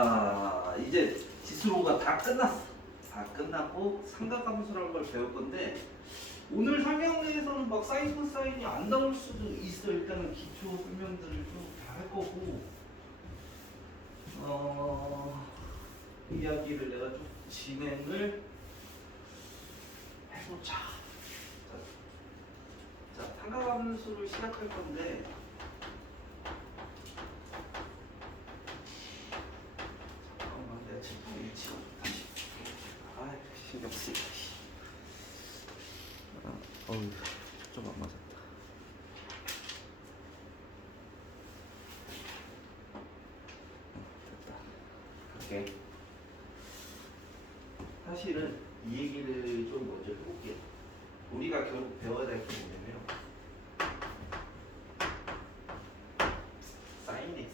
자, 이제 지수로가 다 끝났어. 다 끝났고 삼각함수라는 걸 배울 건데 오늘 설명에서는 막 사인 코사인이 안 나올 수도 있어. 일단은 기초 설명들을 좀 다 할 거고 이야기를 내가 좀 진행을 해보자. 자, 삼각함수를 시작할 건데 잠깐만 내가 칠판 위치가 좀 다시 신경 쓰이다. 어우 좀 안 맞았다. 됐다. 갈게. 사실은 이 얘기를 좀 먼저 해볼게요. 우리가 결국 배워야 될 게 뭐냐면 사인 x,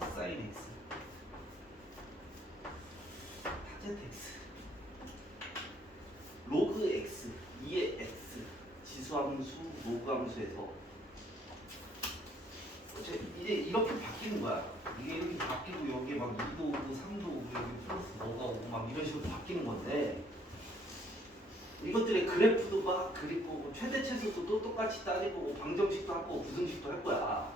코사인 x, 타젠 x, 로그 x, 2의 x, 지수함수, 로그함수에서 이제 이렇게 바뀌는 거야. 이게 이렇게 바뀌고 여기에 막 2도 오고 3도 오고 여기 플러스 뭐가 오고 막 이런 식으로 바뀌는 건데 이것들의 그래프도 막 그릴 거고 최대치수도 또 똑같이 따질 거고 방정식도 할 거고 부등식도 할 거야.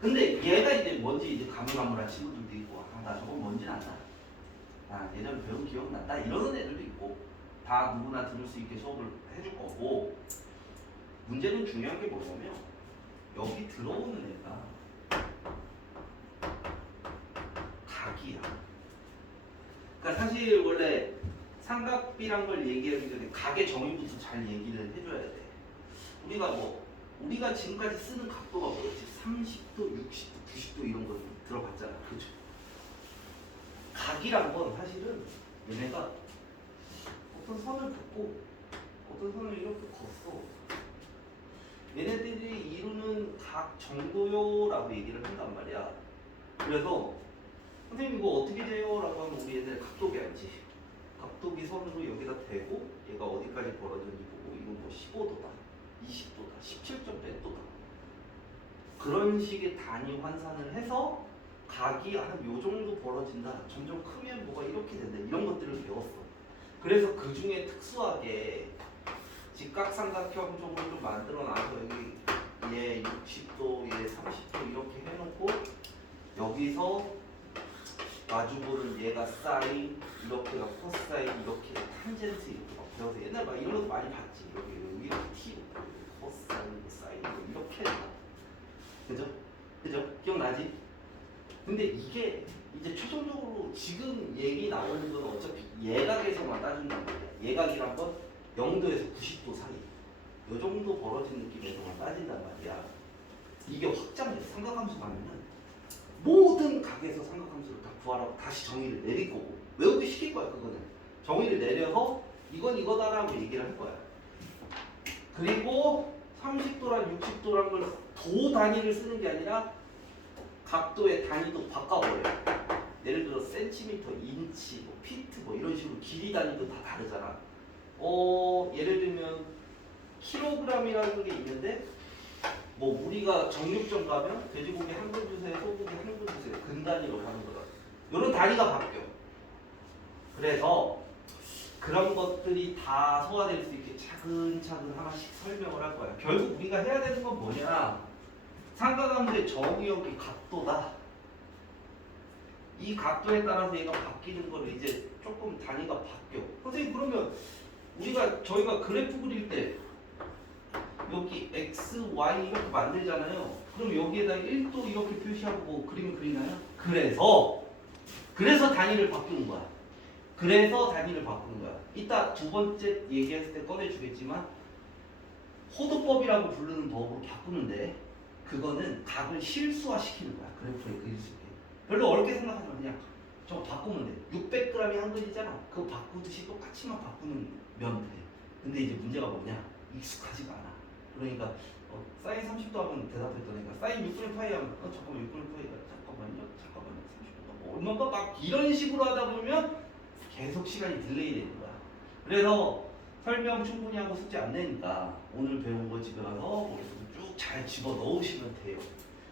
근데 얘가 이제 뭔지 이제 가물가물한 친구들도 있고 나 저거 뭔지 안다. 예전에 배운 기억난다 이러는 애들도 있고 다 누구나 들을 수 있게 수업을 해줄 거고 문제는 중요한 게 뭐냐면 여기 들어오는 애가 각이야. 그러니까 사실 원래 삼각비란 걸 얘기하기 전에 각의 정의부터 잘 얘기를 해줘야 돼. 우리가 지금까지 쓰는 각도가 뭐였지? 30도, 60도, 90도 이런 거 들어봤잖아. 그죠? 각이란 건 사실은 얘네가 어떤 선을 긋고 어떤 선을 이렇게 걷어. 얘네들이 이루는 각 정도요라고 얘기를 한단 말이야. 그래서 선생님 이거 어떻게 돼요? 라고 하면 우리 얘네 각도기 알지? 각도기 선으로 여기다 대고 얘가 어디까지 벌어졌는지 보고 이건 뭐 15도다, 20도다, 17점 몇 도다 그런 식의 단위 환산을 해서 각이 한 요 정도 벌어진다. 점점 크면 뭐가 이렇게 된다. 이런 것들을 배웠어. 그래서 그 중에 특수하게 직각삼각형 쪽으로 좀 만들어놔서 여기 얘 60도, 얘 30도 이렇게 해놓고 여기서 마주보는 얘가 사인, 이렇게가 코사인, 이렇게 탄젠트 이렇게 막 배워서 옛날 막 이런 것도 많이 봤지. 여기 이렇게 T, 코사인, 사인 이렇게 그죠? 그죠? 기억나지? 근데 이게 이제 최종적으로 지금 얘기 나오는 건 어차피 예각에서만 따준단 말이야. 예각이란 건 0도에서 90도 사이 요 정도 벌어진 느낌에서만 따진단 말이야. 이게 확장돼. 삼각함수 가면은 모든 각에서 삼각함수를 다 구하라고 다시 정의를 내릴 거고 외우기 시킬 거야. 그거는 정의를 내려서 이건 이거다라고 얘기를 할 거야. 그리고 30도랑 60도라는 걸 도 단위를 쓰는 게 아니라 각도의 단위도 바꿔버려요. 예를 들어 센티미터, 인치, 뭐 피트 뭐 이런 식으로 길이 단위도 다 다르잖아. 예를 들면 킬로그램이라는 게 있는데 뭐 우리가 정육점 가면 돼지고기 한 근 주세요, 소고기 한 근 주세요 근 단위로 하는 거다. 이런 단위가 바뀌어. 그래서 그런 것들이 다 소화될 수 있게 차근차근 하나씩 설명을 할 거야. 결국 우리가 해야 되는 건 뭐냐? 삼각함수의 정의역이 각도다. 이 각도에 따라서 얘가 바뀌는 거를 이제 조금 단위가 바뀌어. 선생님 그러면 저희가 그래프 그릴 때 여기 x, y 이렇게 만들잖아요. 그럼 여기에다 1도 이렇게 표시하고 뭐 그림을 그리나요? 그래서 단위를 바꾸는 거야. 이따 두 번째 얘기했을 때 꺼내주겠지만 호도법이라고 부르는 법으로 바꾸는데 그거는 각을 실수화시키는 거야. 그래프에 그릴 수 있게. 별로 어렵게 생각하지 마. 그냥 저거 바꾸면 돼. 600g이 한 근이잖아. 그거 바꾸듯이 똑같이만 바꾸면 돼. 근데 이제 문제가 뭐냐? 익숙하지가 않아. 그러니까 사인 30도 하면 대답했더니 사인 6분의 파이 하면 잠깐만 6분의 파이가 잠깐만요 30도가 뭐 얼마가 막 이런 식으로 하다 보면 계속 시간이 딜레이 되는 거야. 그래서 설명 충분히 하고 숙제 안 내니까 오늘 배운 거 집에 가서 머릿속에 쭉 잘 집어 넣으시면 돼요.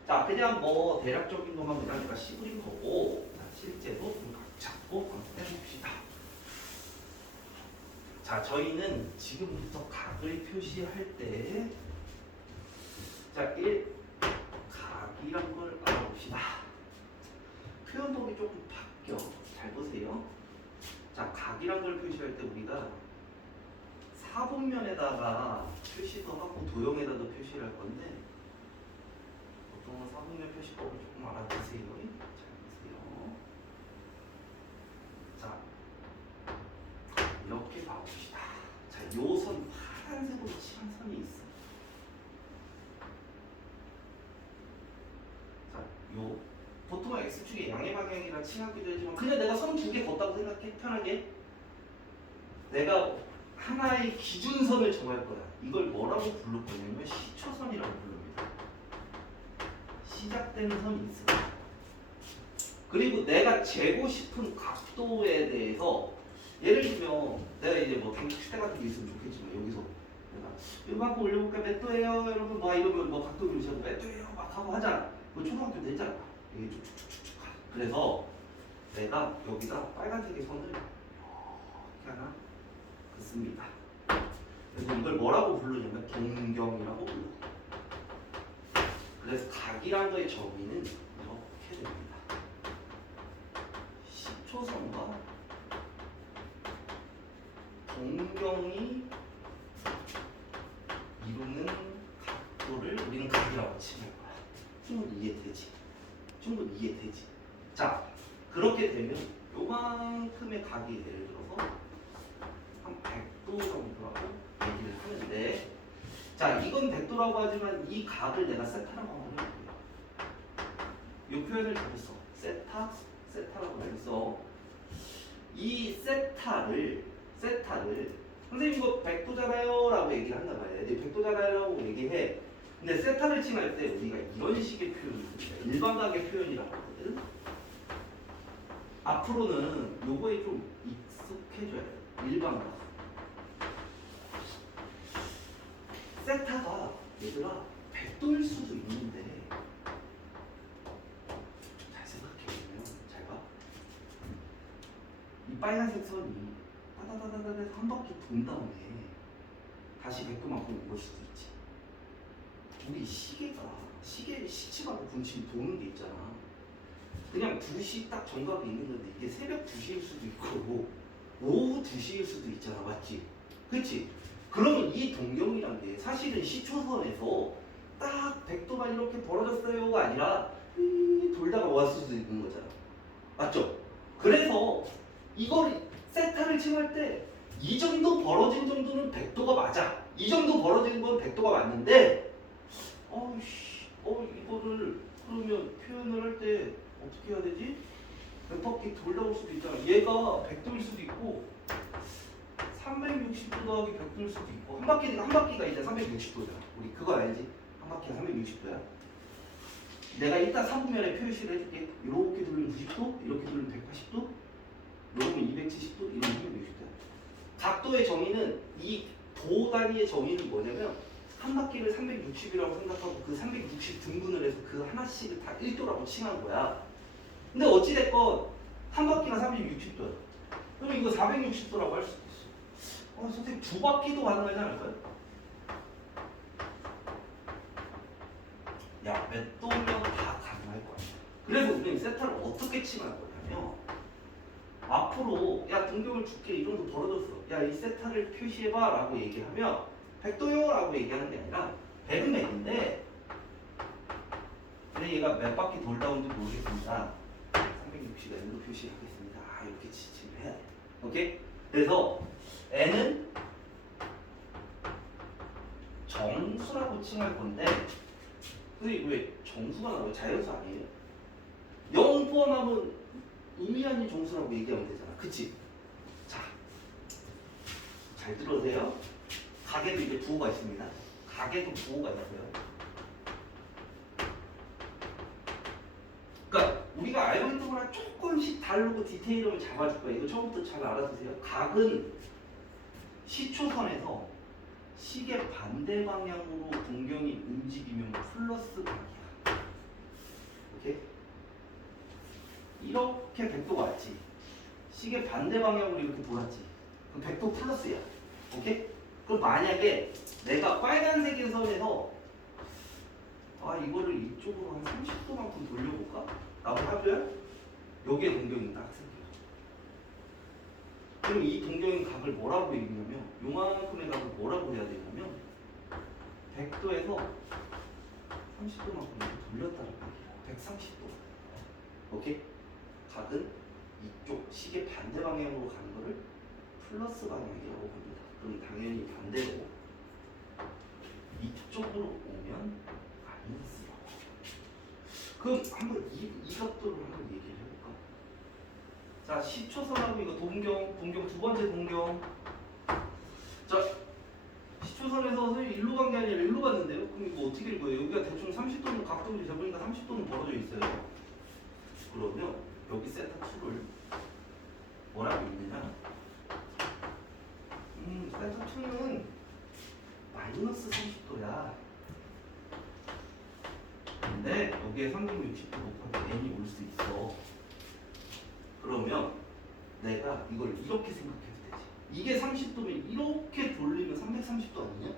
자, 그냥 뭐 대략적인 것만 그냥 내가 씹으린 거고, 자, 실제로 좀 각 잡고 한번 해봅시다. 자, 저희는 지금부터 각을 표시할 때, 자, 각이란 걸 알아봅시다. 표현법이 조금 바뀌어. 잘 보세요. 자, 각이란 걸 표시할 때 우리가 사분면에다가 표시도 하고 도형에다도 표시를 할 건데, 보통은 사분면 표시법을 조금 알아두세요. 잘 보세요. 자, 이렇게 봐봅시다. 자, 요 선 파란색으로 칠한 선이 있어. 자, 요 보통은 X축의 양의 방향이라 칭하기도 하지만 그냥 내가 선 두 개 걷다고 생각해. 편하게. 내가 하나의 기준선을 정할 거야. 이걸 뭐라고 부를 거냐면 시초선이라고 부릅니다. 시작되는 선이 있어. 그리고 내가 재고 싶은 각도에 대해서 예를 들면 내가 이제 뭐 당직대 같은 게 있으면 좋겠지만 여기서 내가 이거 한번 올려볼까 몇 도예요? 여러분 막 이러면 뭐 각도 그리셔도 몇 도예요? 막 하고 하잖아. 그 초등학교 때 했잖아. 이게 쭉쭉쭉쭉 가. 그래서 내가 여기다 빨간색의 선을 이렇게 하나 긋습니다. 그래서 이걸 뭐라고 부르냐면 동경이라고 불러. 그래서 각이라는 거의 정의는 이렇게 됩니다. 시초선과 동경이 이루는 각도를 우리는 각이라고 칭할 거야. 충분히 이해되지? 충분히 이해되지? 자, 그렇게 되면 요만큼의 각이 예를 들어서 한 100도 정도라고 얘기를 하는데, 자, 이건 100도라고 하지만 이 각을 내가 세타라고 하면 돼요. 이 표현을 잘 써. 세타라고 잘 써. 이 세타를 선생님 이거 100도잖아요 라고 얘기를 한단 말이야. 이제 100도잖아요 라고 얘기해. 근데 세타를 칭할 때 우리가 이런 식의 표현을 씁니다. 일반각의 표현이라고 하거든. 앞으로는 요거에 좀 익숙해져야 돼. 일반각. 세타가 얘들아 100도일 수도 있는데, 잘 생각해보면 잘 봐. 이 빨간색 선이 따다다다다다 한 바퀴 돈 다음에 다시 100도만큼 올 수도 있지. 우리 시치하고 분침이 도는 게 있잖아. 그냥 2시 딱 정각이 있는 건데 이게 새벽 2시일 수도 있고 오후 2시일 수도 있잖아. 맞지? 그치? 그러면 이 동경이란 게 사실은 시초선에서 딱 100도만 이렇게 벌어졌어요가 아니라 돌다가 왔을 수도 있는 거잖아. 맞죠? 그래서 이걸 세타를 칭할 때 이 정도 벌어진 정도는 100도가 맞아. 이 정도 벌어진 건 100도가 맞는데, 이거를 그러면 표현을 할 때 어떻게 해야 되지? 몇 바퀴 돌다 올 수도 있잖아. 얘가 100도일 수도 있고 360도 더하기 100도일 수도 있고 한 바퀴가 이제 360도잖아. 우리 그거 알지? 한 바퀴가 360도야. 내가 일단 3분면에 표시를 해줄게. 이렇게 돌리면 90도, 이렇게 돌리면 180도, 이러면 270도, 이러면 360도야. 각도의 정의는 이 도 단위의 정의는 뭐냐면 한 바퀴를 360이라고 생각하고 그 360 등분을 해서 그 하나씩을 다 1도라고 칭한 거야. 근데 어찌됐건 한 바퀴가 360도야. 그럼 이거 460도라고 할 수도 있어. 선생님 2바퀴도 가능하지 않을까요? 야, 몇 도면 다 가능할 거야. 그래서 우리는 세타를 어떻게 칭할 거냐면, 앞으로 야 동경을 줄게 이 정도 벌어졌어. 야 이 세타를 표시해봐 라고 얘기하면 100도요 라고 얘기하는 게 아니라 100은 100인데 근데 얘가 몇 바퀴 돌다 온지 모르겠습니다. 360에 N으로 표시하겠습니다. 이렇게 지칭을 해야 돼. 오케이? 그래서 N은 정수라고 칭할 건데, 근데 왜 정수가 나와요? 자연수 아니에요? 0 포함하면 의미 아닌 정수라고 얘기하면 되잖아. 그치? 자, 잘 들어오세요. 각에도 이제 부호가 있습니다. 각에도 부호가 있어요. 그러니까 우리가 알고 있는 거랑 조금씩 다르고 디테일을 잡아줄 거예요. 이거 처음부터 잘 알아두세요. 각은 시초선에서 시계 반대 방향으로 동경이 움직이면 플러스 각이야. 오케이? 이렇게 100도가 왔지. 시계 반대 방향으로 이렇게 돌았지. 그럼 100도 플러스야. 오케이? 그럼 만약에 내가 빨간색의 선에서 이거를 이쪽으로 한 30도만큼 돌려볼까? 라고 하면 여기에 동경이 딱 생겨. 그럼 이 동경의 각을 뭐라고 읽냐면 요만큼의 각을 뭐라고 해야 되냐면 100도에서 30도만큼 돌렸다는 얘기야. 130도. 오케이? 각은 이쪽 시계 반대 방향으로 가는 거를 플러스 방향이라고 봅니다. 그럼 당연히 반대로 이쪽으로 오면 마이너스라고. 그럼 한번 이 각도를 한번 얘기를 해볼까? 자, 10초선하고 이거 동경 두 번째 동경. 자, 10초선에서 선생님 일로 간 게 아니라 일로 갔는데요? 그럼 이거 어떻게 읽어요? 여기가 대충 30도는 각도를 재보니까 30도는 벌어져 있어요. 그러면 여기 세타 2를 뭐라고 읽느냐? 세타 2는 마이너스 30도야. 근데 여기에 360도 곱하기 n이 올 수 있어. 그러면 내가 이걸 이렇게 생각해도 되지. 이게 30도면 이렇게 돌리면 330도 아니냐?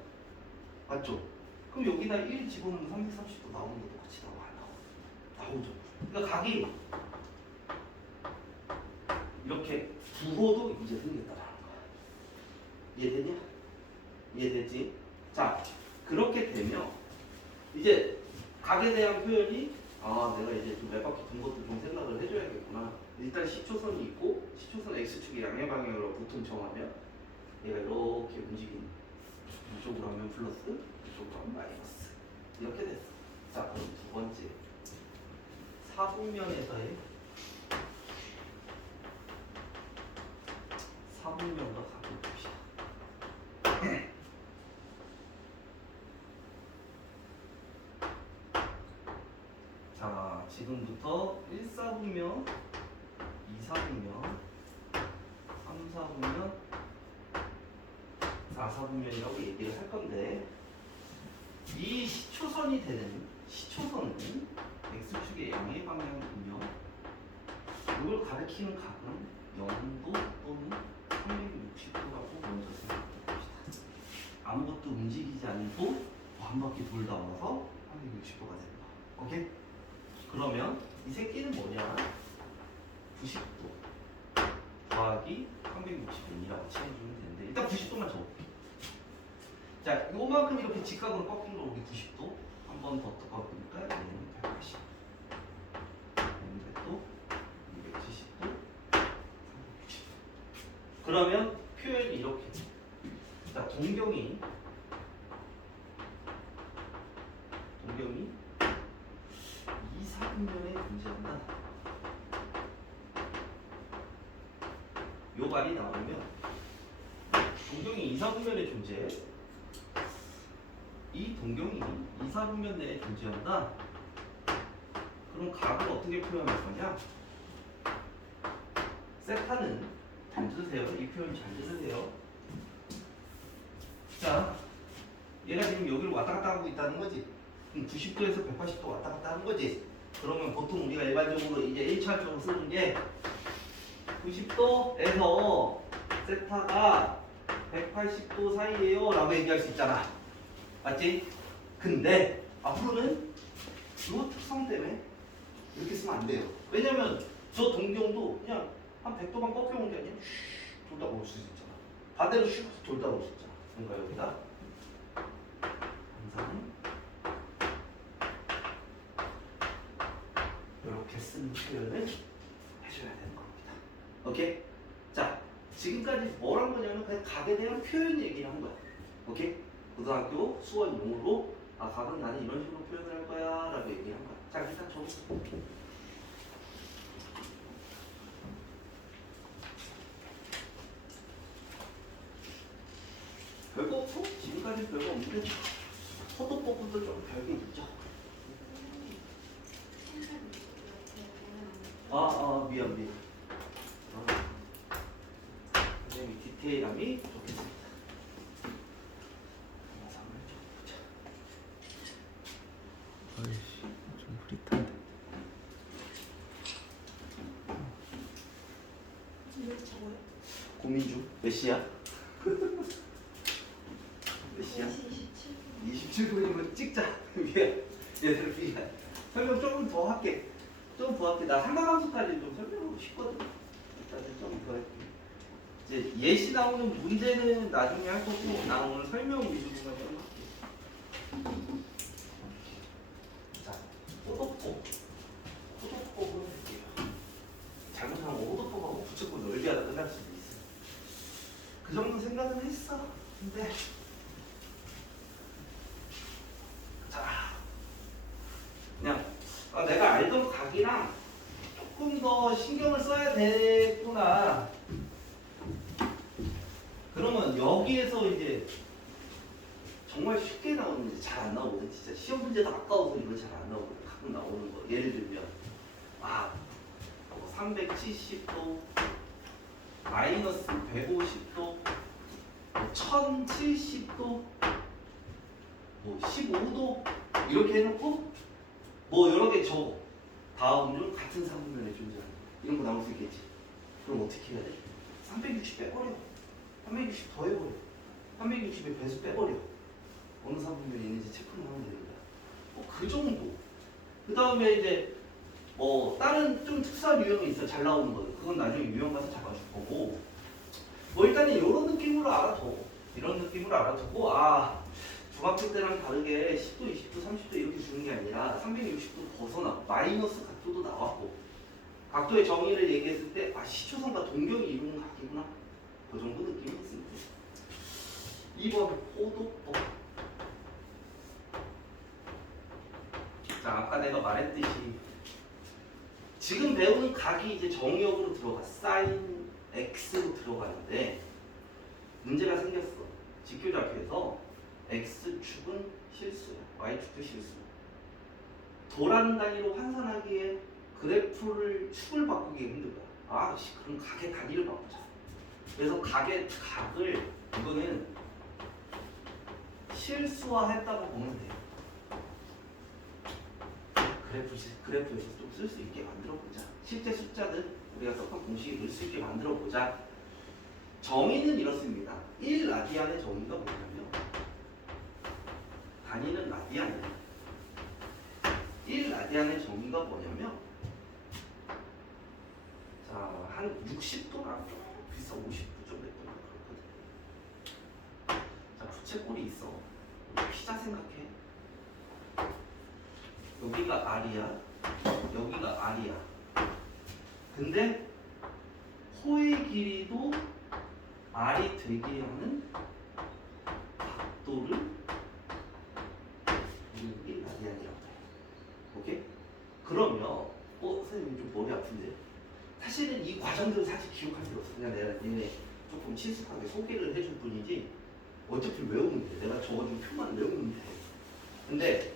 맞죠? 그럼 여기다 1 집어넣으면 330도 나오는 게 똑같이 나와, 안 나와? 나오죠. 그러니까 각이 이렇게 부호도 이제 생겼다라는 거야. 이해되냐? 이해되지? 자, 그렇게 되면 이제 각에 대한 표현이 내가 이제 좀 몇 바퀴 돈 것도 좀 생각을 해줘야겠구나. 일단 10초선이 있고 10초선 x축이 양의 방향으로 보통 정하면 얘가 이렇게 움직이는, 이쪽으로 하면 플러스, 이쪽으로 하면 마이너스, 이렇게 됐어. 자, 그럼 두 번째 4분면에서의 4분면과 각을 봅시다. 자, 지금부터 1, 4분면, 2, 4분면, 3, 4분면, 4, 4분면이라고 얘기를 할 건데, 이 시초선이 되는 시초선은 x축의 양의 방향이며 이걸 가리키는 각은 0도 또는 360도라고 먼저 생각해 봅시다. 아무것도 움직이지 않고 한 바퀴 돌다 와서 360도가 된다. 오케이? 그러면 이 새끼는 뭐냐? 90도 더하기 360도이라고 칠해주면 되는데, 일단 90도만 적어볼게. 자, 요만큼 이렇게 직각으로 꺾인 거 우리 90도 한 번 더 꺾으니까 얘는 180, 얘는 또 270도, 360도. 그러면 표현이 이렇게. 자, 동경이 2, 4분면에 존재한다. 요 말이 나오면 동경이 2, 4분면에 존재해. 이 동경이 2, 4분면 내에 존재한다. 그럼 각을 어떻게 표현할 거냐? 세타는 잘 들으세요. 이 표현 잘 들으세요. 자, 얘가 지금 여기를 왔다 갔다 하고 있다는 거지. 90도에서 180도 왔다 갔다 하는 거지. 그러면 보통 우리가 일반적으로 이제 1차적으로 쓰는 게 90도에서 세타가 180도 사이에요 라고 얘기할 수 있잖아. 맞지? 근데 앞으로는 이 특성 때문에 이렇게 쓰면 안 돼요. 왜냐면 저 동경도 그냥 한 100도만 꺾여온 게 아니라 슉 돌다 올 수 있잖아. 반대로 슉 돌다 올 수 있잖아. 그러니까 여기다 항상 이렇게 쓰는 표현을 해줘야 되는 겁니다. 오케이? 자, 지금까지 뭘 한 거냐면 그냥 각에 대한 표현 얘기를 한 거야. 오케이? 고등학교 수원 용어로 각은 나는 이런 식으로 표현을 할 거야 라고 얘기를 한 거야. 자, 일단 적어줘. 별거 없어? 지금까지 별거 없는데 포도법부터 좀 별게 있죠. 미안. 선생님이 디테일함이 좋겠습니다. 아이씨, 좀 흐릿한데. 몇 시야? 몇 시야? 27분이면 찍자. 미안. 얘들 미안. 설명 조금 더 할게. 나 삼각함수까지 좀 설명하고 싶거든. 일단은 좀 더 할게. 이제 예시 나오는 문제는 나중에 할 거고, 나 오늘 설명 위주로만 좀 할게. 자, 호도법을 할게요. 잘못하면 호도법하고 부채꼴 넓이하다 끝날 수도 있어. 그 정도 생각은 했어. 근데 자, 그냥 내가 알던 각이랑 조금 더 신경을 써야 되구나. 그러면 여기에서 이제 정말 쉽게 나오는데 잘 안 나오거든. 진짜 시험 문제도 아까워서 이거 잘 안 나오거든. 가끔 나오는 거. 예를 들면 370도, 마이너스 150도, 1070도, 15도 이렇게 해놓고 여러 개 적어. 다음 중 같은 상분면에 존재하는 이런 거 나올 수 있겠지. 그럼 어떻게 해야 돼? 360 빼버려. 360 더해버려. 360의 배수 빼버려. 어느 상분면이 있는지 체크만 하면 되는 거야. 그 정도. 그 다음에 이제 다른 좀 특수한 유형이 있어. 잘 나오는 거. 그건 나중에 유형 가서 잡아줄 거고. 일단은 이런 느낌으로 알아둬. 이런 느낌으로 알아두고 중학교 때랑 다르게 10도, 20도, 30도 이렇게 주는 게 아니라 360도 벗어나. 마이너스 각도도 나왔고. 각도의 정의를 얘기했을 때 시초선과 동경이 이루는 각이구나. 그 정도 느낌이 있습니다. 2번 호도법. 자, 아까 내가 말했듯이 지금 배우는 각이 이제 정의역으로 들어가. 사인 X로 들어가는데 문제가 생겼어. 직교좌표에서 X축은 실수야. Y축도 실수야. 도라는 단위로 환산하기에 그래프를 축을 바꾸기 힘든 거야. 그럼 각의 단위를 바꾸자. 그래서 각의 각을 이거는 실수화했다고 보면 돼. 그래프에서 좀 쓸 수 있게 만들어보자. 실제 숫자든 우리가 썼던 공식에 넣을 수 있게 만들어보자. 정의는 이렇습니다. 1라디안의 정의가 뭐냐면 단위는 라디안이야. 1라디안의 정의가 뭐냐면 한 60도랑 좀 비싸. 50도 좀 됐던 거 그렇거든. 자, 부채꼴이 있어. 피자 생각해. 여기가 R이야. 여기가 R이야. 근데 호의 길이도 R이 되게 하는 각도를 우리는 1라디안이라고 해. 오케이? 그러면 선생님 좀 머리 아픈데? 사실은 이 과정들은 사실 기억할 필요 없어. 그냥 내가 니네 조금 친숙하게 소개를 해줄 뿐이지 어차피 외우면 돼. 내가 적어준 표만 외우면 돼. 근데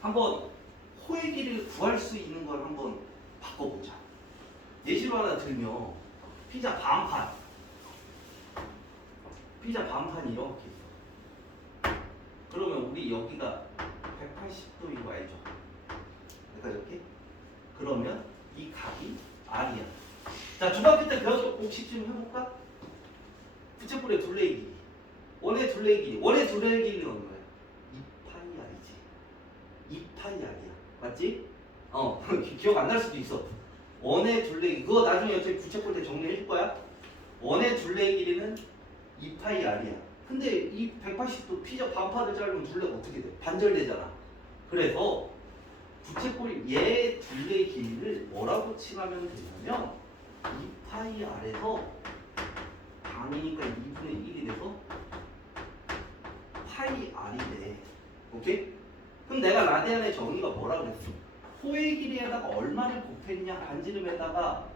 한번 호의 길이를 구할 수 있는 걸 한번 바꿔보자. 예시로 하나 들면 피자 반판이 이렇게 있어. 그러면 우리 여기가 180도인 거 알죠? 여기까지. 그러면 이 각이 R이야. 자, 중학교 때 배웠던 공식 좀 해볼까? 부채꼴의 둘레의 길이. 원의 둘레의 길이. 원의 둘레의 길이는 얼마야? 2파이 R이지. 2파이 R이야. 맞지? 기억 안 날 수도 있어. 원의 둘레, 그거 나중에 어차피 부채꼴 때 정리해줄 거야. 원의 둘레의 길이는 2파이 R이야. 근데 이 180도 피자 반판을 자르면 둘레가 어떻게 돼? 반절되잖아. 그래서 부채꼴이 얘 둘레의 길이를 뭐라고 칭하면 되냐면 2파이 R에서 방이니까 2분의 1이 돼서 파이 R이 돼. 오케이? 그럼 내가 라디안의 정의가 뭐라 그랬어? 호의 길이에다가 얼마를 곱했냐? 반지름에다가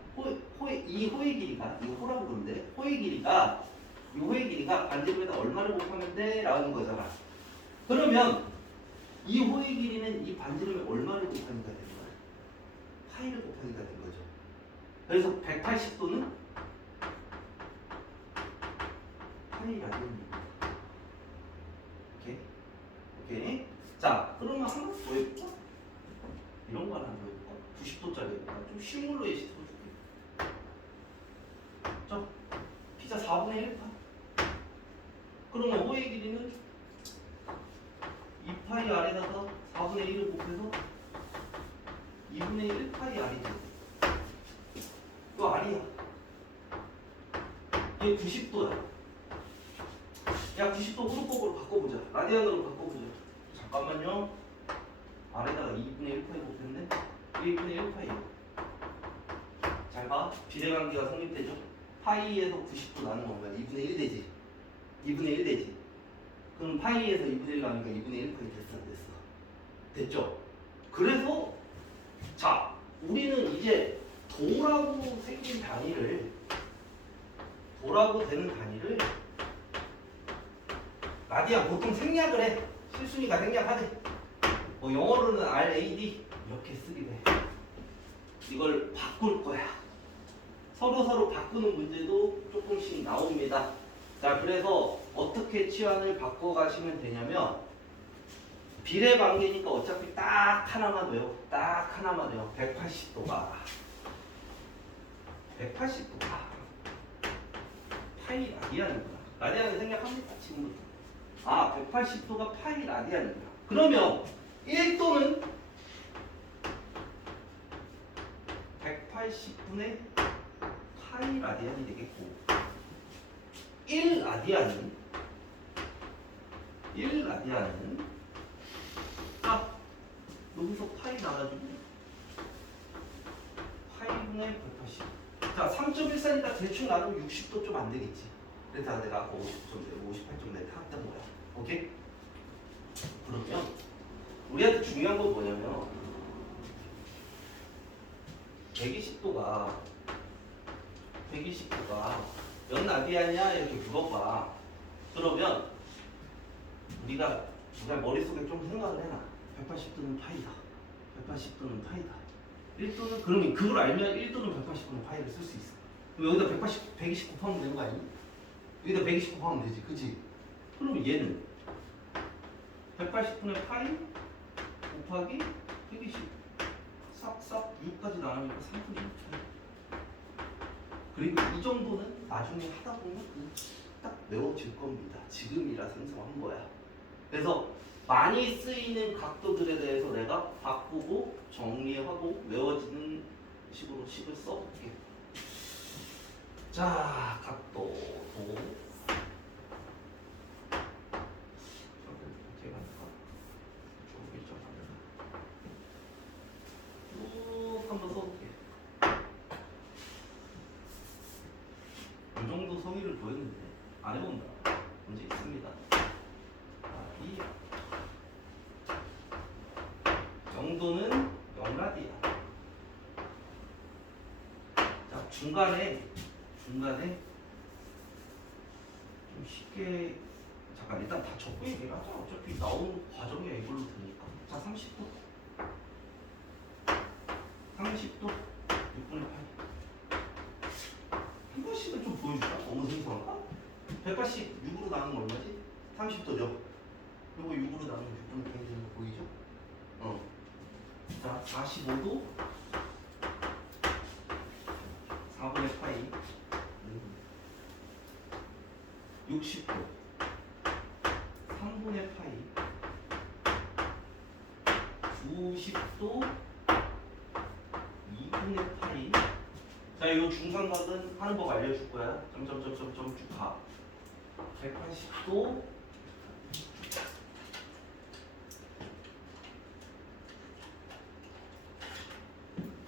이 호의 길이가, 이 호라고 그러는데 이 호의 길이가 반지름에다 얼마를 곱하면 돼? 라는 거잖아. 그러면 이 호의 길이는 이 반지름에 얼마를 곱하니까 되는 거야? 파이를 곱하니까 된 거죠. 그래서 180도는 파이 라디안입니다. 오케이? 자, 그러면 한 번 더 해볼까? 이런 거 하나 더 해볼까? 90도짜리 해볼까? 좀 쉬운 걸로 예시 들어줄게. 자, 피자 4분의 1파. 그러면 O의 길이는 2파이 R에다가 4분의 1을 곱해서 2분의 1파이 R이지. 이거 R이야. 얘 90도야. 야 90도 호루법으로 바꿔보자. 라디안으로 바꿔보자. 잠깐만요. R에다가 2분의 1파이 곱했네. 1분의 1파이야. 잘 봐. 비례관계가 성립되죠. 파이에서 90도 나누면 뭐야? 2분의 1 되지. 2분의 1 되지. 그럼 파이에서 2분의 1 나누니까 2분의 1 파이 됐어 안 됐어? 됐죠? 그래서 자 우리는 이제 도라고 생긴 단위를 도라고 되는 단위를 라디안 보통 생략을 해. 실순이가 생략하대. 뭐 영어로는 RAD 이렇게 쓰게 돼. 이걸 바꿀 거야. 서로 바꾸는 문제도 조금씩 나옵니다. 자, 그래서 어떻게 치환을 바꿔가시면 되냐면 비례 관계니까 어차피 딱 하나만 외워. 딱 하나만 외워. 180도가 180도가 파이 라디안이구나. 라디안을 생략합니다. 지금부터. 아, 180도가 파이 라디안이구나. 그러면 1도는 180분의 파이 라디안이 되겠고 1라디안은 딱 여기서 파이 나가지고 파이분의 180. 자 3.14니까 대충 나누면 60도 좀 안 되겠지. 그래서 내가 아까 50점 58점 내가 했던 거야. 오케이? 그러면 우리한테 중요한 건 뭐냐면 120도가 몇 라디안이야 이렇게 물어봐. 그러면 우리가 머릿속에 좀 생각을 해놔. 180도는 파이다. 180도는 파이다. 1도는 그러면 그걸 알면 1도는 180도는 파이를 쓸 수 있어. 그럼 여기다 120 곱하면 되는 거 아니니? 여기다 120 곱하면 되지, 그치? 그러면 얘는 180분의 파이 곱하기 120 싹싹 6까지 나누니까 3분의 6초. 그리고 이 정도는 나중에 하다 보면 딱 외워질 겁니다. 지금이라 생성한 거야. 그래서 많이 쓰이는 각도들에 대해서 내가 바꾸고 정리하고 외워지는 식으로 식을 써볼게. 자, 각도 도 쭉 한번 써볼게. 이 정도 성의를 보였는데 안 해본다. 문제 있습니다. 이 정도는 0라디안. 자, 중간에 좀 쉽게 잠깐 일단 다 적고 얘기를 하자. 어차피 나오는 과정이야 이걸로 되니까. 자, 30도 6분의 8. 한 번씩은 좀 보여줄까? 너무 생소한가? 186으로 나누는 건 얼마지? 30도죠. 그리고 6으로 나누면 6분의 8이 되는 거 보이죠? 자, 45도 4분의 파이 60도 3분의 파이 90도 2분의 파이. 자, 이 중상각은 하는 법 알려줄 거야. 점점점점점 쭉 가. 180도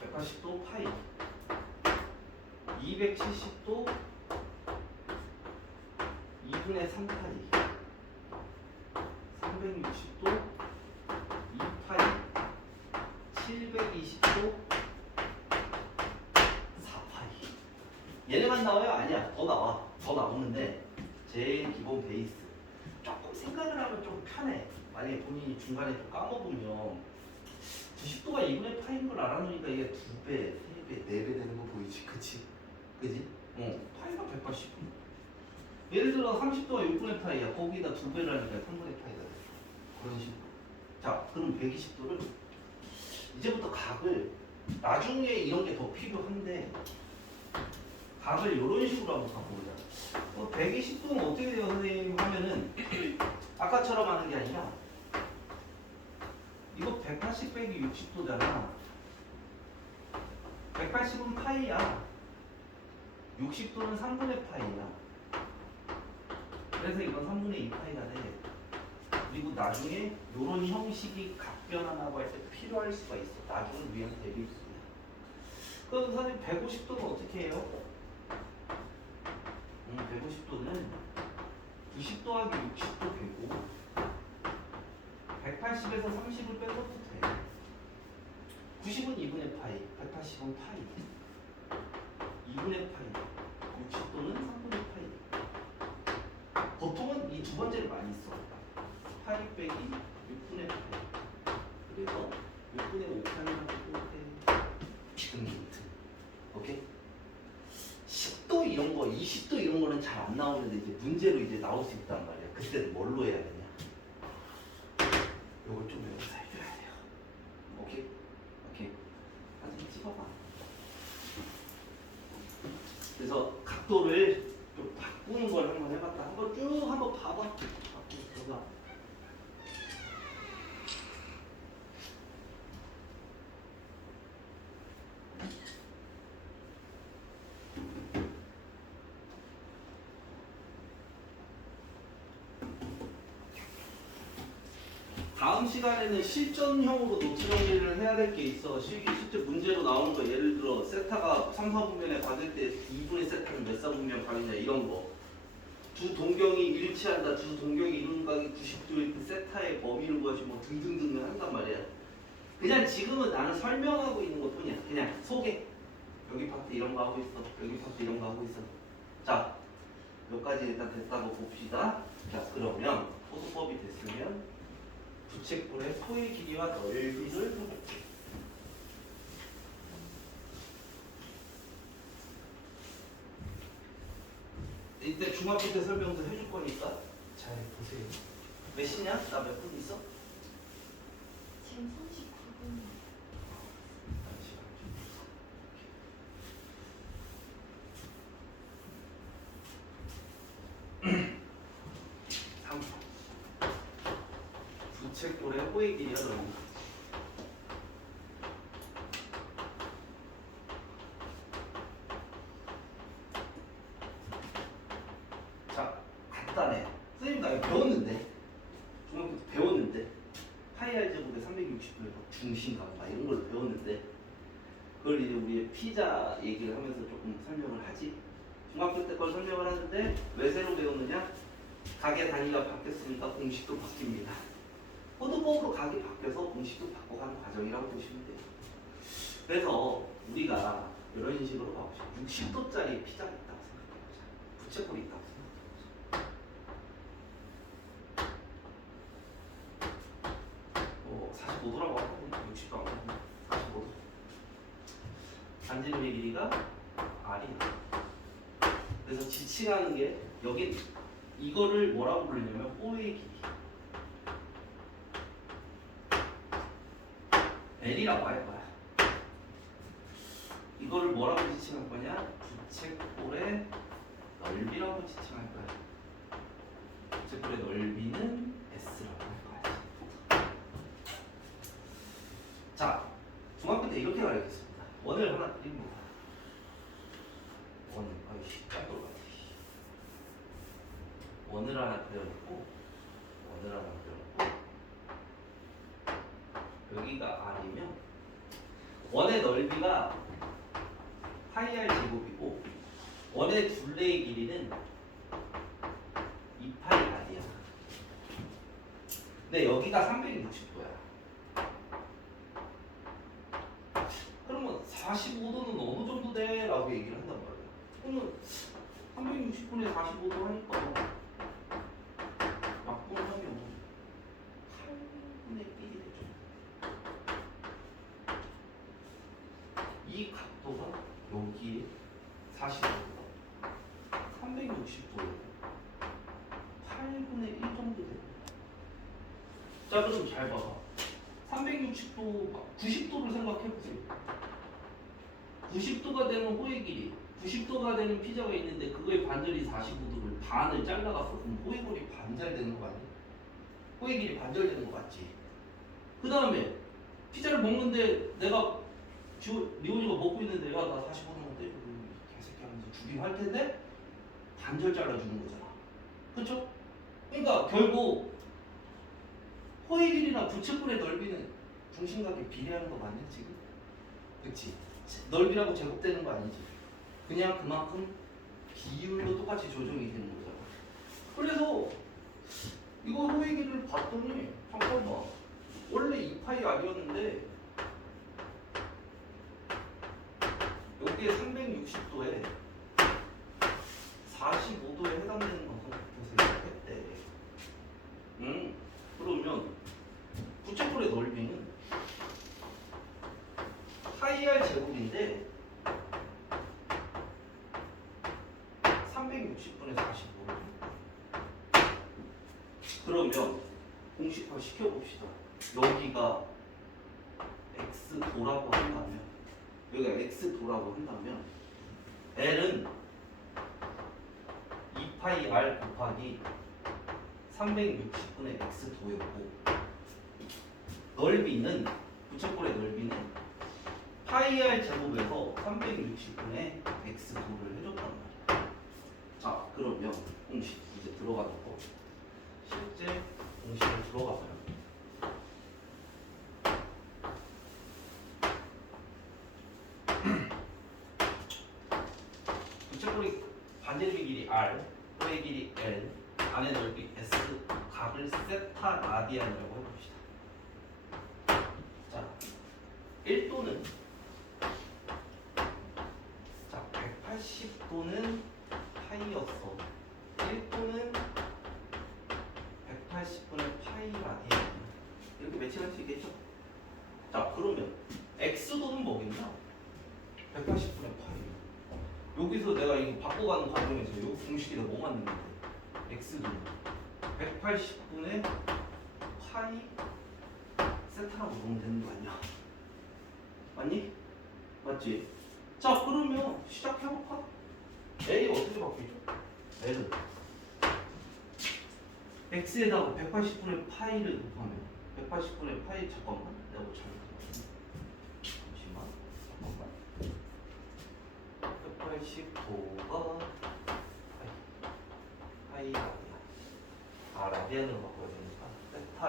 180도 파이 270도 2분의 3파이 360도 2파이 720도 4파이. 얘네만 나와요? 아니야. 더 나와. 더 나오는데 제일 기본 베이스. 조금 생각을 하면 좀 편해. 만약에 본인이 중간에 좀 까먹으면 90도가 2분의 파이인 걸 알아놓으니까 이게 2배, 3배, 4배 되는 거 보이지? 그치? 파이가 180. 예를 들어 30도가 6분의 파이야. 거기다 2배를 하니까 3분의 파이가 됐어. 그런 식으로. 자, 그럼 120도를 이제부터 각을 나중에 이런 게 더 필요한데 각을 이런 식으로 한번 바꿔보자. 120도는 어떻게 돼요, 선생님? 하면은 아까처럼 하는 게 아니라 이거 180 빼기 60도잖아. 180은 파이야. 60도는 3분의 파이야. 그래서 이건 3분의 2 파이가 돼. 그리고 나중에 이런 형식이 각변환하고 할 때 필요할 수가 있어. 나중을 위한 대비수야. 그럼 선생님 150도는 어떻게 해요? 150도는 90 더하기 60도 되고 180에서 30을 빼줘도 돼. 90은 2분의 파이, 180은 파이. 2분의 파이, 60도는 3분의 파이. 보통은 이 두 번째를 많이 써. 파이 빼기 6분의 파이. 그래서 6분의 5파이라고 해. 등등. 오케이? 10도 이런 거, 20도 이런 거는 잘 안 나오는데 이제 문제로 이제 나올 수 있단 말이야. 그때는 뭘로 해야 되냐? 요걸 좀 외워서 해줘야 돼요. 오케이? 오케이. 사진 찍어봐. 그래서 각도를 좀 바꾸는 걸 한번 해봤다. 한번 쭉 한번 봐봐. 봐봐. 다음 시간에는 실전형으로 노트 정리를 해야 될 게 있어. 실제 문제로 나오는 거 예를 들어 세타가 3, 4분면에 받을 때 2분의 세타는 몇 4분면 각이냐 이런 거. 두 동경이 일치한다. 두 동경이 이루는 각이 90도일 때 세타의 범위를 구하지 뭐 등등등을 한단 말이야. 그냥 지금은 나는 설명하고 있는 것 뿐이야. 그냥 소개. 여기 파트 이런 거 하고 있어. 여기 파트 이런 거 하고 있어. 자, 몇 가지 일단 됐다고 봅시다. 자, 그러면 호수법이 됐으면 부채꼴의 소의 길이와 넓이를 해볼게. 이때 중학교 때 설명도 해줄 거니까 잘 보세요. 몇 시냐? 나 몇 분 있어? 지금 39분. 부채꼴의 호의 길이야 넓이. 자, 간단해. 선생님 나 이거 배웠는데 중학교 때 배웠는데 파이 알제곱의 360도에서 중심각 막 이런 걸 배웠는데 그걸 이제 우리 피자 얘기를 하면서 조금 설명을 하지. 중학교 때 걸 설명을 하는데 왜 새로 배웠느냐? 각의 단위가 바뀌었으니까 공식도 바뀝니다. 호두법으로 각이 바뀌어서 공식도 바꿔가는 과정이라고 보시면 돼요. 그래서 우리가 이런 식으로 봐보자. 60도짜리 피자가 있다고 생각해보자. 부채꼴이 있다고 생각해보자. 45도라고 하거든요. 60도 안 하거든요. 45도. 반지름의 길이가 R이에요. 그래서 지칭하는 게 여기 이거를 뭐라고 부르냐면 호의 길이 L이라고 할 거야. 이거를 뭐라고 지칭할 거냐? 부채꼴의 넓이라고 지칭할 거야. 부채꼴의 넓이는 S라고 할 거야. 자, 중학교 때 이렇게 가르쳤습니다. 원을 하나 드립니다. 원, 아이씨, 깜짝 놀랐네. 원을 하나 그려놓고, 원을 하나 그려놓고, 여기가 R이면, 원의 넓이가 파이 R 제곱이고, 원의 둘레의 길이는 2파이 R이야. 근데 여기가 360도야. 그러면 45도는 어느 정도 돼? 라고 얘기를 한단 말이야. 그러면 360분에 45도 하니까 약분하면 8분의 1이 되죠. 이 각도가 여기에 45도가 360도예요. 8분의 1 정도 됩니다. 자, 그럼 잘 봐봐. 360도, 90도를 생각해보세요. 90도가 되는 호의 길이 90도가 되는 피자가 있는데 그거의 반절이 45도를 반을 잘라갔어. 그럼 호의골이 반절되는 거 아니야? 호의 길이 반절되는 거 맞지? 그 다음에 피자를 먹는데 내가 리온이가 먹고 있는데 야 나 45도 먹는데 개새끼 하면서 주긴 할 텐데 반절 잘라주는 거잖아. 그쵸? 그러니까 결국 호의 길이나 부채꼴의 넓이는 중심각에 비례하는 거 맞냐 지금? 그치? 넓이라고 제곱되는 거 아니지? 그냥 그만큼 비율도 똑같이 조정이 되는 거잖아. 그래서 이거 호의 길이를 봤더니 잠깐만 원래 2파이 아니었는데 여기에 360도에 45도에 해당되는 만큼 곱해서 했대. 그러면 부채꼴의 넓이는 파이 r 제곱인데 360분의 45를 그러면 공식화 시켜봅시다. 여기가 x도라고 한다면 여기가 x도라고 한다면 l은 2파이 r 곱하기 360분의 x도였고 넓이는 부채꼴의 넓이는 파이 r 제곱에서 360분의 x도를 해줬단 말이야. 자 그러면 공식 이제 들어가 놓고 실제 공식을 들어가 봐요. 부채꼴의 반지름의 길이 r, 호의 길이 l, 안의 넓이 s, 각을 세타 라디안이라고 해봅시다. 자 1도는 자 180도는 파이였어. 1도는 180분의 파이 라디안 이렇게 매칭할 수 있겠죠? 자 그러면 x도는 뭐겠냐? 180분의 파이. 여기서 내가 이거 바꿔가는 과정에서 이 공식에다 뭐 맞는 건데? x도는 180분의 파이 세타라고 보면 되는 거 아니야? 맞니? 맞지? 자 그러면 시작해볼까? L이 어떻게 바뀌죠? L은 x에다가 180분의 파이를 곱하면 180분의 파이 잠깐만 내가 뭐 잘못했네. 잠시만 잠깐만 180도가 파이 라디안 라디안으로 바꿔야 되니까 세타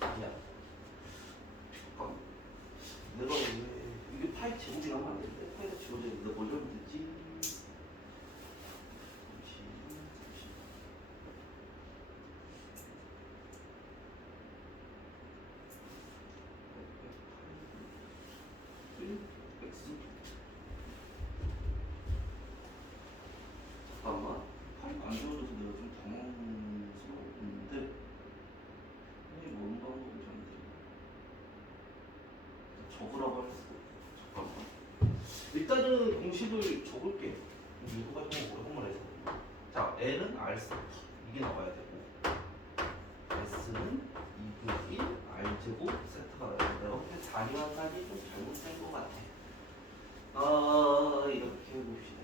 라디안 잠깐만 내가 왜 이게 파이 제곱이 나오면 안 되는데 파이가 지워져 있는데 뭘 하면 되지? 잠깐만 파이가 안 지워져서 내가 좀 당황스러웠는데 이게 뭔 방법이 안 돼. 적으라고 할 수도 없고 잠깐만 일단은 공식을 적을게. 이거가 좀 오래간만에 해서 자 L은 R 이게 나와야 되고 S는 2분의 1 R제곱 세트가 나와야 돼요. 근데 자리화까지 좀 잘못된 것 같아. 이렇게 해봅시다.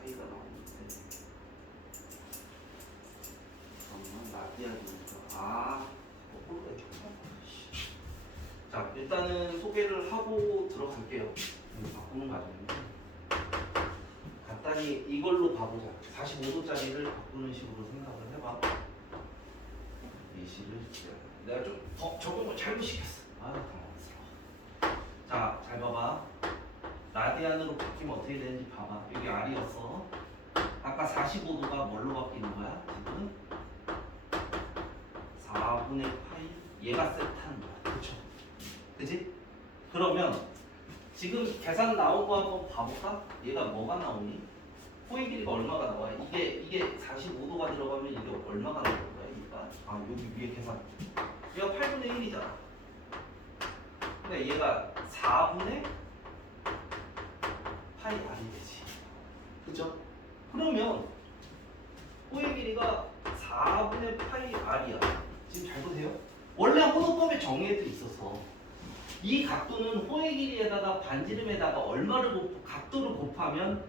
파이가 나오는데 잠깐만 라디안이니까 거꾸로 해. 자 일단은 소개를 하고 들어갈게요. 바꾸는 과정인데 간단히 이걸로 봐보자. 45도짜리를 바꾸는 식으로 생각을 해봐. 예시를 내가 좀 더 적용을 잘못 시켰어. 당황스러워. 자 잘 봐봐. 라디안으로 바뀌면 어떻게 되는지 봐봐. 여기 R이었어. 아까 45도가 뭘로 바뀌는 거야? 지금 4분의 파이 얘가 세타는 거야. 그쵸? 그치? 그러면 지금 계산 나온 거 한번 봐볼까? 얘가 뭐가 나오니? 호의 길이가 얼마가 나와? 이게 45도가 들어가면 이게 얼마가 나오는 거야? 얘가 여기 위에 계산 얘가 8분의 1이잖아. 근데 얘가 4분의 파이 R이 되지. 그죠? 그러면 호의 길이가 4분의 파이 R이야. 지금 잘 보세요. 원래 혼호법에 정의해도 있어서 이 각도는 호의 길이에다가 반지름에다가 각도를 곱하면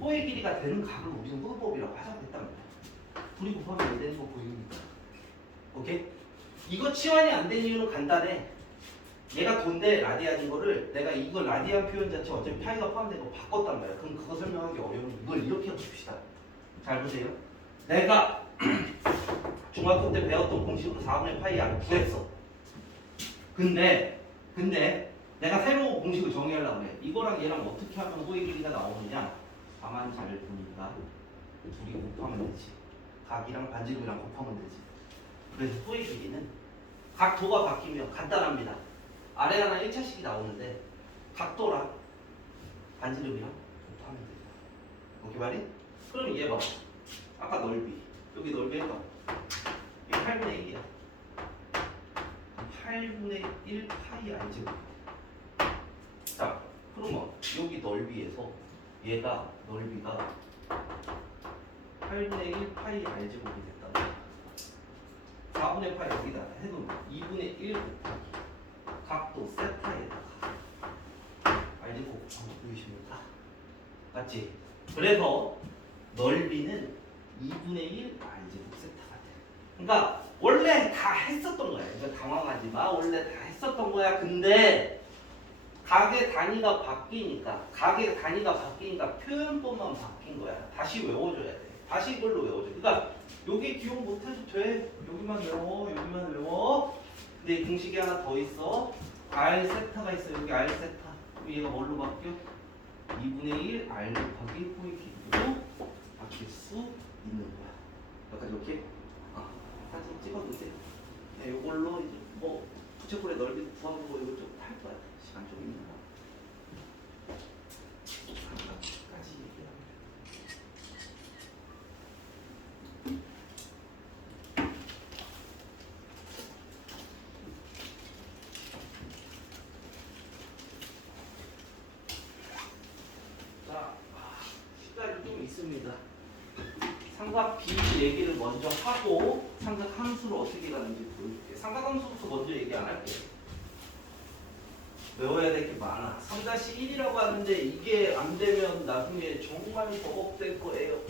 호의 길이가 되는 각을 우리는 호도법이라고 하자고 했단 말이야. 둘이 곱하면 안 되는 거 보입니까? 오케이? 이거 치환이 안 된 이유는 간단해. 얘가 돈데 라디안인 거를 내가 이걸 라디안 표현 자체 어차피 파이가 포함된 거 바꿨단 말이야. 그럼 그거 설명하기 어려우면 이걸 이렇게 해봅시다. 잘 보세요. 내가 중학교 때 배웠던 공식으로 4분의 파이 안 구했어. 근데 내가 새로운 공식을 정의하려고 해. 이거랑 얘랑 어떻게 하면 호의 길이가 나오느냐? 가만 잘 보니까 둘이 곱하면 되지. 각이랑 반지름이랑 곱하면 되지. 그래서 호의 길이는 각도가 바뀌면 간단합니다. 아래 하나 1차식이 나오는데 각도랑 반지름이랑 곱하면 되죠. 오케이 말이? 그럼 얘 봐. 아까 넓이. 여기 넓이 해봐. 이게 8분의 1이야. 8분의 1 파이 알제곱. 자, 그러면 여기 넓이에서 얘가 넓이가 8분의 1 파이 알제곱이 됐다. 4분의 파이 여기다 해놓으면 2분의 1 곱하기 각도 세타에다가 알제곱 곱하기 보이십니까? 맞지? 그래서 넓이는 2분의 1 알제곱 세타가 돼. 그러니까 원래 다 했었던 거야. 이거 당황하지 마. 원래 다 했었던 거야. 근데 각의 단위가 바뀌니까 표현법만 바뀐 거야. 다시 외워줘야 돼. 다시 이걸로 외워줘. 그러니까 여기 기억 못해도 돼. 여기만 외워. 근데 이 공식이 하나 더 있어. R 세타가 있어. 여기 R 세타. 얘가 뭘로 바뀌어? 2분의 1 R 곱하기 호의 길이로 바뀔 수 있는 거야. 약간 이렇게 사진 찍어도 돼. 네, 이걸로 이제 뭐 부채꼴의 넓이도 구하고 이거 좀 할 거야. 시간 좀 있나? 까지 얘기하면. 자, 시간이 좀 있습니다. 삼각 B 얘기를 먼저 하고 삼각 함수를 어떻게 가는지 보여줄게. 삼각 함수부터 먼저 얘기 안 할게. 외워야 될 게 많아. 3-1이라고 하는데 이게 안 되면 나중에 정말 버벅될 거예요.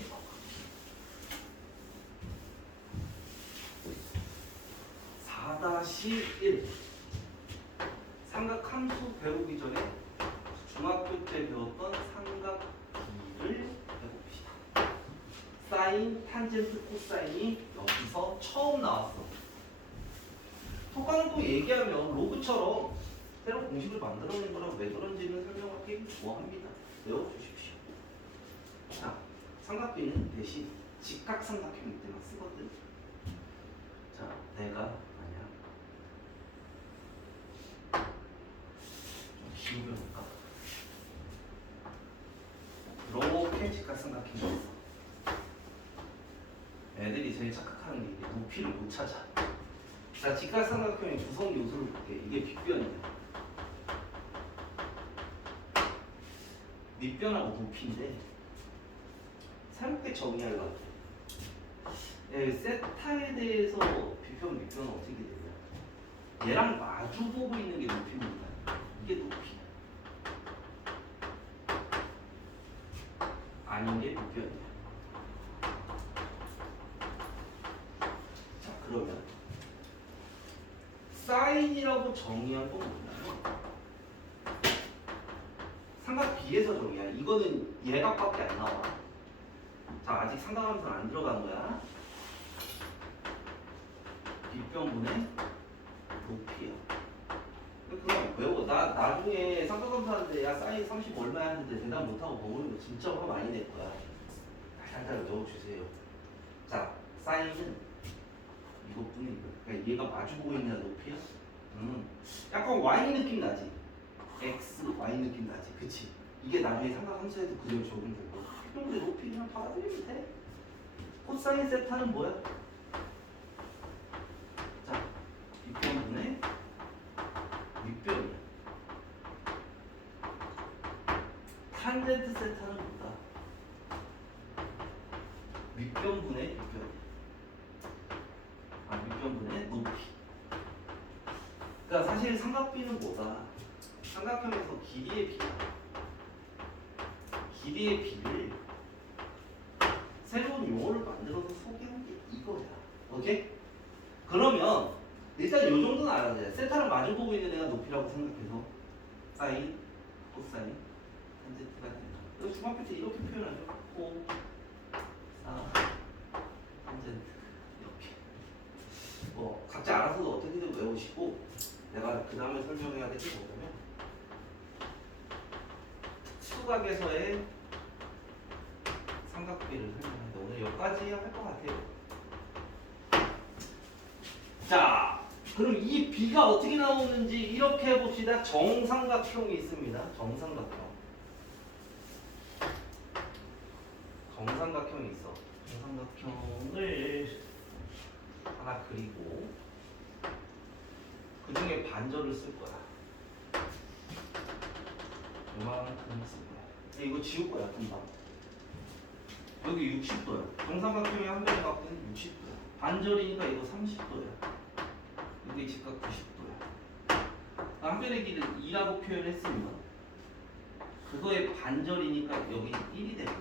4-1 삼각 함수 배우기 전에 중학교 때 배웠던 삼각 B를 해봅시다. 사인, 탄젠트, 코사인이 여기서 처음 나왔어. 토가는 또 얘기하면 로그처럼 새로운 공식을 만들어낸 거라고 왜 그런지는 설명하기 좋아합니다. 외워주십시오. 자, 삼각비는 대신 직각삼각형 때만 쓰거든. 자, 내가 만약 좀 기울여볼까? 이렇게 직각삼각형이 있어. 애들이 제일 착각하는 게 이게 높이를 못 찾아. 자, 직각삼각형의 구성 요소를 볼게. 이게 빗변이야. 밑변하고 높이인데 새롭게 정의하려고 해. 세타에 대해서 비변, 밑변은 어떻게 되냐? 얘랑 마주 보고 있는 게 높이입니다. 이게 높이야. 아닌 게 밑변이야. 자, 그러면 사인이라고 정의한 건 뭐냐면 삼각 B에서 정의야. 이거는 얘각밖에 안 나와. 자, 아직 삼각함수는 안 들어간 거야. 빗변분의 높이야. 그냥 외워. 나중에 삼각함수 하는데 야 사인 30 얼마야 하는데 대답 못하고 버무리는 거 진짜 화 많이 낼 거야. 살살 외워주세요. 자, 사인은 이것뿐이고. 그러니까 얘가 마주보고 있는 높이야. 약간 Y 느낌 나지? X, Y 느낌 나지? 그치? 이게 나중에 삼각함수에도 그대로 적용되고 빗변분의 높이 그냥 받아들이면 돼. 코사인 세타는 뭐야? 자, 빗변분의 윗변이야. 탄젠트 세타는 뭐다? 윗변분의 윗변. 윗변분의 높이. 그러니까 사실 삼각비는 뭐다? 삼각형에서 길이의 비를 새로운 용어를 만들어서 소개한 게 이거야. 오케이? 그러면 일단 요 정도는 알아야 돼. 세타랑 마주보고 있는 애가 높이라고 생각해서 사인, 코사인, 탄젠트가 된다. 이거 중학교 때 이렇게 표현하죠. 코, 사, 탄젠트 이렇게. 뭐 각자 알아서도 어떻게든 외우시고 내가 그 다음에 설명해야 될 게 뭐냐면 수각에서의 삼각비를 설명하는데 오늘 여기까지 할 것 같아요. 자, 그럼 이 비가 어떻게 나오는지 이렇게 해봅시다. 정삼각형이 있습니다. 정삼각형이 있어. 정삼각형을 하나 그리고 그 중에 반절을 쓸 거야. 요만큼 쓸 거야. 근데 이거 지울 거야, 금방. 여기 60도야. 정삼각형의 한 변의 각도는 60도야. 반절이니까 이거 30도야. 여기 직각 90도야. 한 변의 길이를 2라고 표현했으면 그거의 반절이니까 여기 1이 되고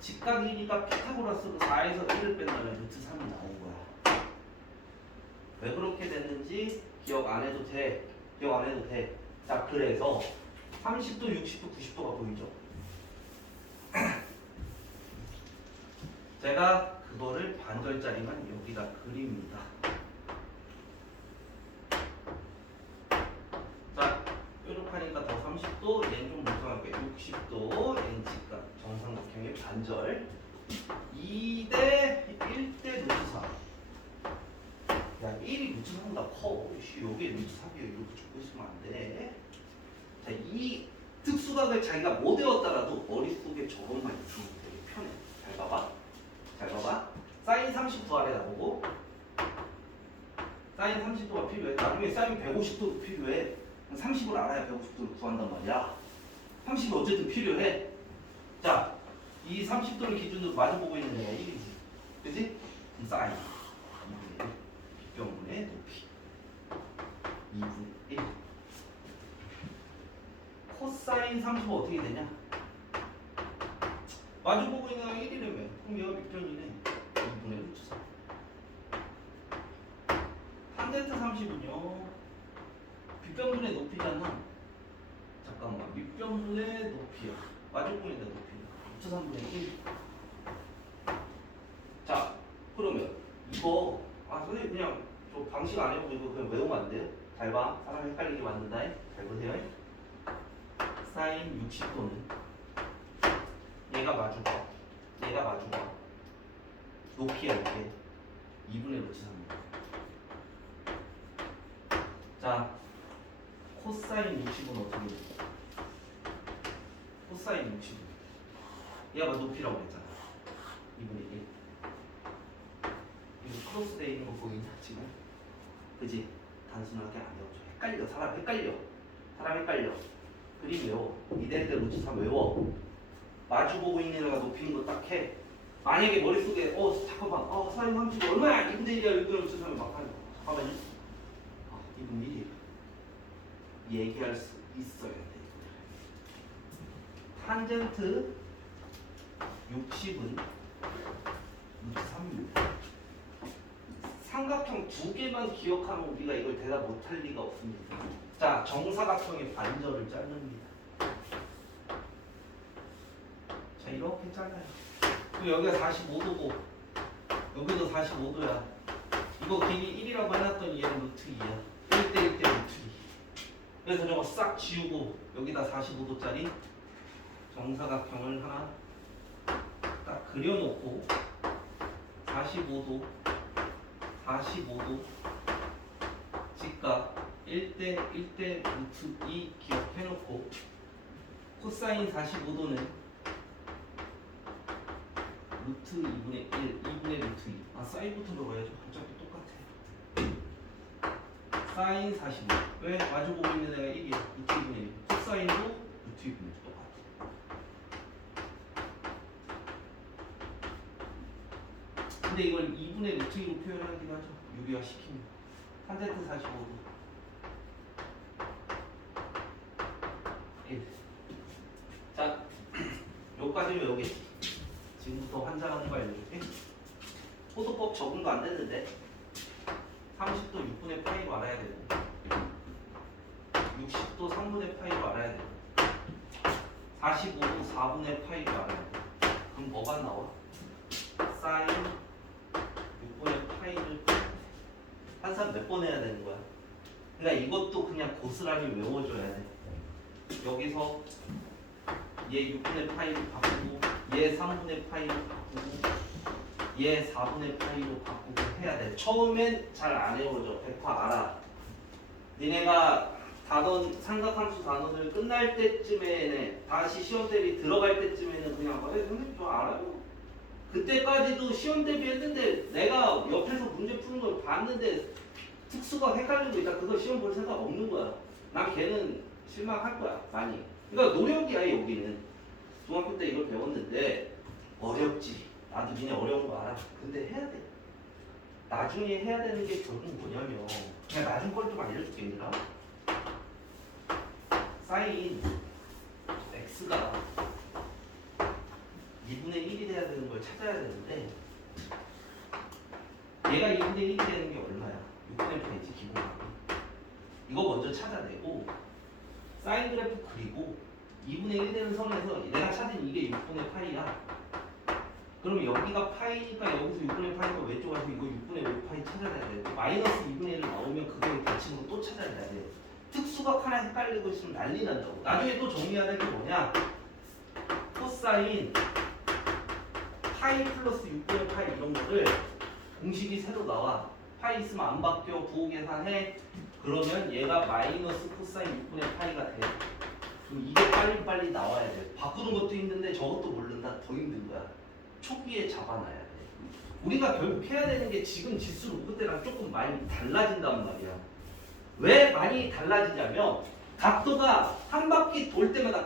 직각 1이가 피타고라스로 4에서 1을 뺀다면 루트 3이 나온 거야. 왜 그렇게 됐는지 기억 안 해도 돼. 자, 그래서 30도, 60도, 90도가 보이죠? 제가 그거를 반절짜리만 여기다 그립니다. 자, 뾰족하니까 더 30도, 얘는 좀 뭉뚱하게 60도, 얘는 직각 정삼각형의 반절 2대 1대 루트 4. 야, 1이 루트 3보다 커. 여기에 루트 4비어 이렇게 적고 있으면 안 돼. 자, 이 특수각을 자기가 못 외웠더라도 머릿속에 저것만 있으면 되게 편해. 잘 봐봐. 사인 30도 아래다 보고 사인 30도가 필요해. 나중에 사인 150도도 필요해. 30을 알아야 150도를 구한단 말이야. 30이 어쨌든 필요해. 자, 이 30도를 기준으로 마주보고 있는 애가 1이지. 그치? 그럼 사인 2분의 1 빗변분의 높이 2분의 1 코사인 30은 어떻게 되냐? 마주보고 있는 애가 1이라며. 그럼 얘가 빗변이네. 2분의 루트 3. 탄젠트 30은요. 빗변분의 높이잖아. 잠깐만. 밑변분의 높이야. 마주보고 있는 높이야. 루트 3분의 1. 자, 그러면 이거 선생님 그냥 저 방식 안 해보고 이거 그냥 외우면 안 돼요? 잘 봐. 사람 헷갈리게 만든다. 잘 보세요. 사인 60도는 얘가 마주봐. 높이야 이게 2분의 루트 3입니다. 자, 코사인 60은 어떻게 돼? 코사인 60은 얘가 높이라고 했잖아. 2분의 1. 이거 크로스 되어 있는 거 보이냐 지금? 그지? 단순하게 안 외워줘. 헷갈려. 사람 헷갈려. 그림 외워. 이대로 루트 3 외워. 마주보고 있는 애가 높이인 거 딱 해. 만약에 머릿속에 잠깐만 사인 30 얼마야? 2분의 1이야 1분의 루트 3을 막 하는 거. 잠깐만요. 2분의 1이야. 얘기할 수 있어야 돼. 탄젠트 60은 루트 3입니다. 삼각형 두 개만 기억하면 우리가 이걸 대답 못할 리가 없습니다. 자, 정사각형의 반절을 자릅니다. 자, 이렇게 잘라요. 그리고 여기가 45도고 여기도 45도야. 이거 길이 1이라고 해놨더니 얘는 루트 2야. 1대 1대 루트 2. 그래서 저거 싹 지우고 여기다 45도짜리 정사각형을 하나 딱 그려놓고 45도 직각 1대 루트 2 기억해놓고 코사인 45도는 루트 2분의 루트 2. 사인부터 넣어야죠. 어차피 똑같아. 사인 45. 왜? 마주보고 있는 애가 1이야. 루트 2분의 1. 코사인도 루트 2분의 1. 똑같아. 근데 이걸 2분의 루트 2로 표현하기도 하죠. 유리화 시키면. 탄젠트 45도 1. 자, 여기까지 외우겠지. 지금부터 환장하는 거 알려줄게. 포도법 적응도 안 됐는데 30도 6분의 파이로 알아야 되고 60도 3분의 파이로 알아야 되고 45도 4분의 파이로 알아야 돼. 그럼 뭐가 나와? 사인 6분의 파이를 한산 몇 번 해야 되는 거야? 그러니까 이것도 그냥 고스란히 외워줘야 돼. 여기서 얘 6분의 파이로 바꾸고 얘 3분의 파이로 바꾸고 얘 4분의 파이로 바꾸고 해야 돼. 처음엔 잘 안 외워져. 100% 알아. 니네가 단원 삼각함수 단원을 끝날 때쯤에는 다시 시험 대비 들어갈 때쯤에는 그냥 선생님 저 알아요. 그때까지도 시험 대비했는데 내가 옆에서 문제 푸는 걸 봤는데 특수가 헷갈리고 있다. 그거 시험 볼 생각 없는 거야. 난 걔는 실망할 거야 많이. 그러니까 노력이야 여기는. 중학교 때 이걸 배웠는데 어렵지. 나도 니네 어려운 거 알아. 근데 해야 돼. 나중에 해야 되는 게 결국 뭐냐면 그냥 나중 걸 좀 알려줄게 얘들아. 사인 x가 2분의 1이 돼야 되는 걸 찾아야 되는데 얘가 2분의 1이 되는 게 얼마야? 6분의 8이지 기본적으로. 이거 먼저 찾아내고 사인 그래프 그리고 2분의 1 되는 선에서 내가 찾은 이게 6분의 파이야. 그럼 여기가 파이니까 여기서 6분의 파이가 왼쪽 와서 이거 6분의 5 파이 찾아내야 돼. 마이너스 2분의 1을 나오면 그거의 대칭으로 또 찾아야 돼. 특수가 하나 헷갈리고 있으면 난리 난다고. 나중에 또 정리해야 될 게 뭐냐? 코사인 파이 플러스 6분의 파이 이런 거를 공식이 새로 나와. 파이 있으면 안 바뀌어. 부호 계산해. 그러면 얘가 마이너스 코사인 6분의 파이가 돼. 그럼 이게 빨리빨리 나와야 돼. 바꾸는 것도 힘든데 저것도 모른다. 더 힘든 거야. 초기에 잡아놔야 돼. 우리가 결국 해야 되는 게 지금 지수 그때랑 조금 많이 달라진단 말이야. 왜 많이 달라지냐면 각도가 한 바퀴 돌 때마다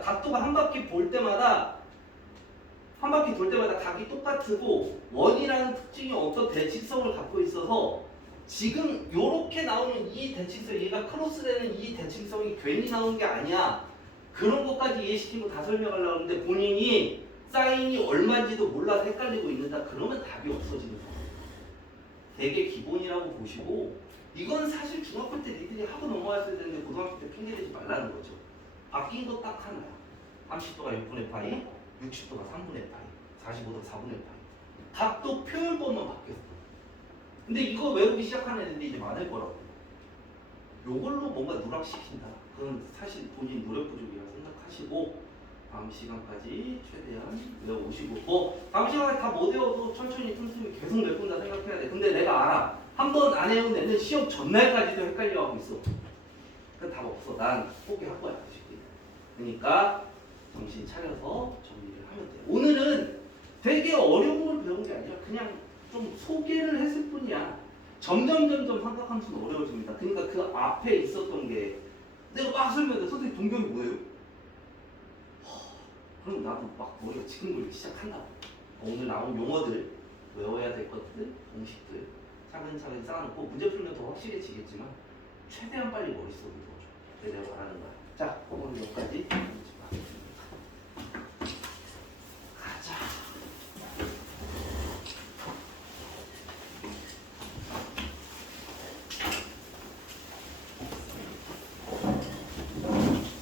각이 똑같고 원이라는 특징이 어떤 대칭성을 갖고 있어서 지금 요렇게 나오는 이 대칭성, 얘가 크로스되는 이 대칭성이 괜히 나온 게 아니야. 그런 것까지 이해시키고 다 설명하려고 하는데 본인이 사인이 얼마인지도 몰라서 헷갈리고 있는다. 그러면 답이 없어지는 거야. 되게 기본이라고 보시고 이건 사실 중학교 때 니들이 하고 넘어갔어야 되는데 고등학교 때 핑계대지 말라는 거죠. 바뀐 거 딱 하나야. 30도가 6분의 파이, 60도가 3분의 파이, 45도가 4분의 파이. 각도 표현법만 바뀌었어. 근데 이거 외우기 시작하는 애들이 이제 많을 거라고. 요걸로 뭔가 누락시킨다. 그건 사실 본인 노력 부족이라고 생각하시고 다음 시간까지 최대한 외워오시고 뭐 다음 시간에 다 못 외워도 천천히 틈틈이 계속 메꾼다 생각해야 돼. 근데 내가 알아. 한 번 안 해온 애는 시험 전날까지도 헷갈려하고 있어. 그 답 없어. 난 포기할 거야. 그러니까 정신 차려서 정리를 하면 돼. 오늘은 되게 어려운 걸 배운 게 아니라 그냥 좀 소개를 했을 뿐이야. 점점 삼각함수는 어려워집니다. 그러니까 그 앞에 있었던 게 내가 막 설명해. 선생님 동경이 뭐예요? 그럼 나도 막 머리가 지근거리기 시작한다. 오늘 나온 용어들, 외워야 될 것들, 공식들 차근차근 쌓아놓고 문제 풀면 더 확실해지겠지만 최대한 빨리 머릿속에 넣어줘. 내가 말하는 거야. 자, 오늘 여기까지.